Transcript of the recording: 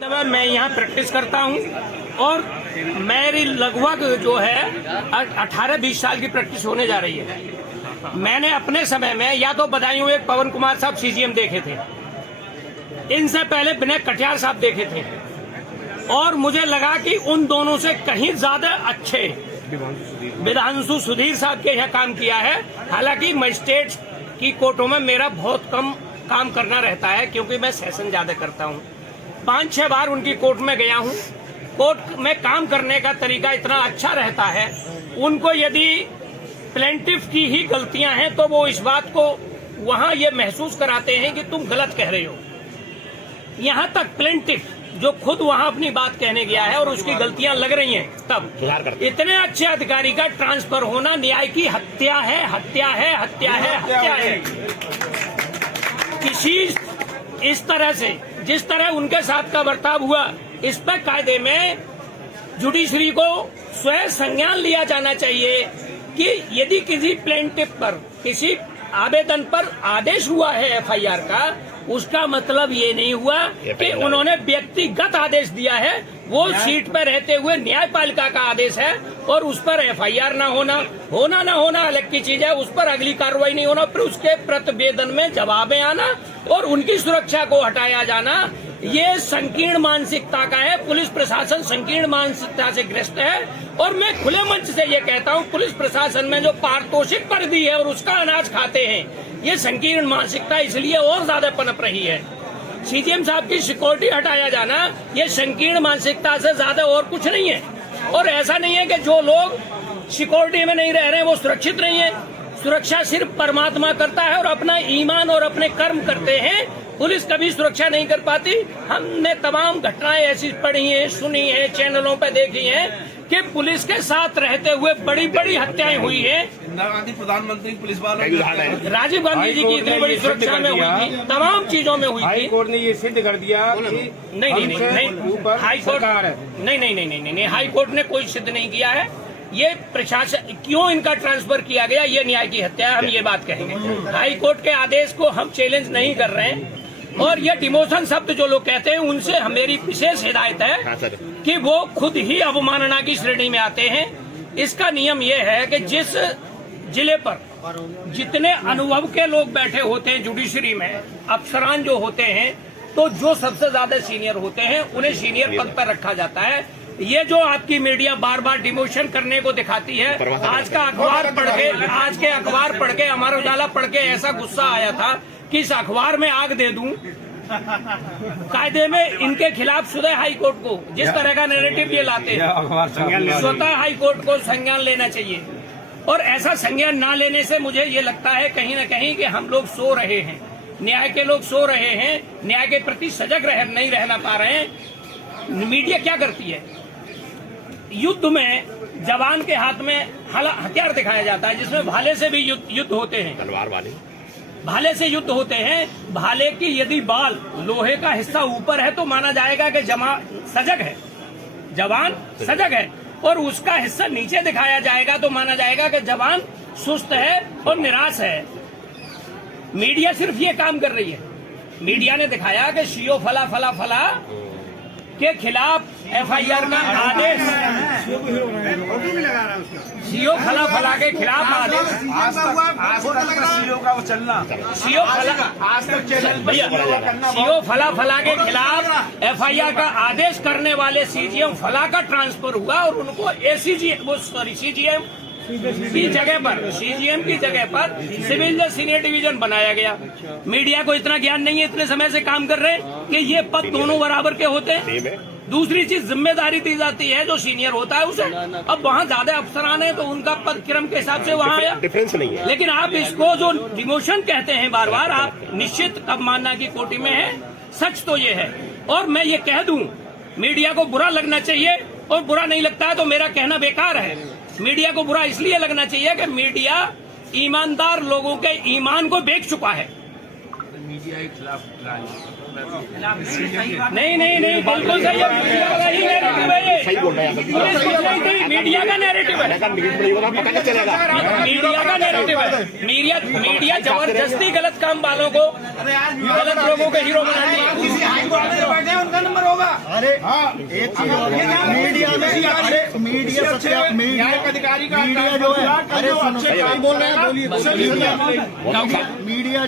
मैं यहाँ प्रैक्टिस करता हूँ और मेरी लगभग जो है 18-20 साल की प्रैक्टिस होने जा रही है। मैंने अपने समय में या तो बदायूं एक पवन कुमार साहब सीजीएम देखे थे, इनसे पहले विनय कटियार साहब देखे थे और मुझे लगा कि उन दोनों से कहीं ज्यादा अच्छे विधांशु सुधीर साहब के यहाँ काम किया है। हालांकि मजिस्ट्रेट की कोर्टों में मेरा बहुत कम काम करना रहता है क्योंकि मैं सेशन ज्यादा करता हूँ। 5-6 बार उनकी कोर्ट में गया हूँ। कोर्ट में काम करने का तरीका इतना अच्छा रहता है, उनको यदि प्लेंटिफ की ही गलतियां हैं तो वो इस बात को वहां ये महसूस कराते हैं कि तुम गलत कह रहे हो। यहां तक प्लेंटिफ जो खुद वहां अपनी बात कहने गया है और उसकी गलतियां लग रही हैं, तब इतने अच्छे अधिकारी का ट्रांसफर होना न्याय की हत्या है, हत्या है, हत्या है, हत्या है। किसी इस तरह से जिस तरह उनके साथ का बर्ताव हुआ, इस पर कायदे में जुडिशरी को स्वयं संज्ञान लिया जाना चाहिए कि यदि किसी प्लेंटिफ पर किसी आवेदन पर आदेश हुआ है एफआईआर का, उसका मतलब ये नहीं हुआ कि उन्होंने व्यक्तिगत आदेश दिया है। वो सीट पर रहते हुए न्यायपालिका का आदेश है और उस पर एफआईआर ना होना अलग की चीज है। उस पर अगली कार्रवाई नहीं होना, फिर उसके प्रतिवेदन में जवाबें आना और उनकी सुरक्षा को हटाया जाना, ये संकीर्ण मानसिकता का है। पुलिस प्रशासन संकीर्ण मानसिकता से ग्रस्त है और मैं खुले मंच से ये कहता हूँ, पुलिस प्रशासन में जो पारितोषिक पर दी है और उसका अनाज खाते हैं, ये संकीर्ण मानसिकता इसलिए और ज्यादा पनप रही है। सीजीएम साहब की सिक्योरिटी हटाया जाना, ये संकीर्ण मानसिकता से ज्यादा और कुछ नहीं है। और ऐसा नहीं है कि जो लोग सिक्योरिटी में नहीं रह रहे हैं वो सुरक्षित नहीं है। सुरक्षा सिर्फ परमात्मा करता है और अपना ईमान और अपने कर्म करते हैं। पुलिस कभी सुरक्षा नहीं कर पाती। हमने तमाम घटनाएं ऐसी पढ़ी हैं, सुनी हैं, चैनलों पे देखी हैं कि पुलिस के साथ रहते हुए बड़ी बड़ी हत्याएं हुई हैं। इंदिरा गांधी प्रधानमंत्री पुलिस वालों, राजीव गांधी जी की इतनी बड़ी सुरक्षा में हुई थी, तमाम चीजों में हुई थी। हाई कोर्ट ने ये सिद्ध कर दिया कि नहीं, हाई कोर्ट नहीं, हाई कोर्ट ने कोई सिद्ध नहीं किया है। ये प्रशासन क्यों इनका ट्रांसफर किया गया, ये न्याय की हत्या है, हम ये बात कहेंगे। हाई कोर्ट के आदेश को हम चैलेंज नहीं कर रहे हैं और ये डिमोशन शब्द जो लोग कहते हैं उनसे मेरी विशेष हिदायत है कि वो खुद ही अवमानना की श्रेणी में आते हैं। इसका नियम ये है कि जिस जिले पर जितने अनुभव के लोग बैठे होते हैं जुडिशरी में, अफसरान जो होते हैं, तो जो सबसे ज्यादा सीनियर होते हैं उन्हें सीनियर पद पर रखा जाता है। ये जो आपकी मीडिया बार बार डिमोशन करने को दिखाती है, आज के अखबार पढ़ के अमर उजाला पढ़ के ऐसा गुस्सा आया था कि इस अखबार में आग दे दूं। कायदे में इनके खिलाफ सुधे हाई कोर्ट को जिस तरह का नैरेटिव ये लाते हैं, स्वतः हाई कोर्ट को संज्ञान लेना चाहिए। और ऐसा संज्ञान ना लेने से मुझे ये लगता है कहीं न कहीं कि हम लोग सो रहे हैं, न्याय के लोग सो रहे हैं, न्याय के प्रति सजग नहीं रहना पा रहे हैं। मीडिया क्या करती है, युद्ध में जवान के हाथ में हथियार दिखाया जाता है जिसमें भाले से भी युद्ध होते हैं, तलवार वाले भाले से युद्ध होते हैं। भाले की यदि बाल लोहे का हिस्सा ऊपर है तो माना जाएगा कि सजग है, जवान सजग है, और उसका हिस्सा नीचे दिखाया जाएगा तो माना जाएगा कि जवान सुस्त है और निराश है। मीडिया सिर्फ ये काम कर रही है। मीडिया ने दिखाया कि सीओ फला फला फला के खिलाफ एफआईआर का आदेश, सीओ फला फला के खिलाफ आदेश, सीओ का वो चलना, सीओ फला फला के खिलाफ एफआईआर का आदेश करने वाले सीजीएम फला का ट्रांसफर हुआ और उनको सीजीएम की जगह पर, सीजीएम की जगह पर सिविल जज सीनियर डिवीजन बनाया गया। मीडिया को इतना ज्ञान नहीं है, इतने समय से काम कर रहे हैं कि ये पद दोनों बराबर के होते हैं। दूसरी चीज जिम्मेदारी दी जाती है जो सीनियर होता है उसे। अब वहाँ ज्यादा अफसरान है तो उनका पद क्रम के हिसाब से वहाँ आया, डिफरेंस नहीं है। लेकिन आप इसको जो डिमोशन कहते हैं बार बार, आप निश्चित अवमानना की कोटि में है। सच तो ये है और मैं ये कह दूं, मीडिया को बुरा लगना चाहिए और बुरा नहीं लगता है तो मेरा कहना बेकार है। मीडिया को बुरा इसलिए लगना चाहिए कि मीडिया ईमानदार लोगों के ईमान को बेच चुका है। मीडिया के खिलाफ नहीं नहीं नहीं, बिल्कुल सही है, मीडिया का ही नैरेटिव है ये। सही बोल रहे हैं आप। पुलिस कुछ नहीं थी, मीडिया का नैरेटिव है, पता नहीं चलेगा। मीडिया का नैरेटिव है। मीडिया जबरदस्ती गलत काम वालों को, गलत लोगों को हीरो बनाती है। किसी हाईकोर्ट में बैठे हैं, उनका नंबर होगा। अरे एक चीज और है, मीडिया में मीडिया सत्या मीडिया अधिकारी का मीडिया जो है, अरे सुनो, बोल रहे हैं, बोलिए मीडिया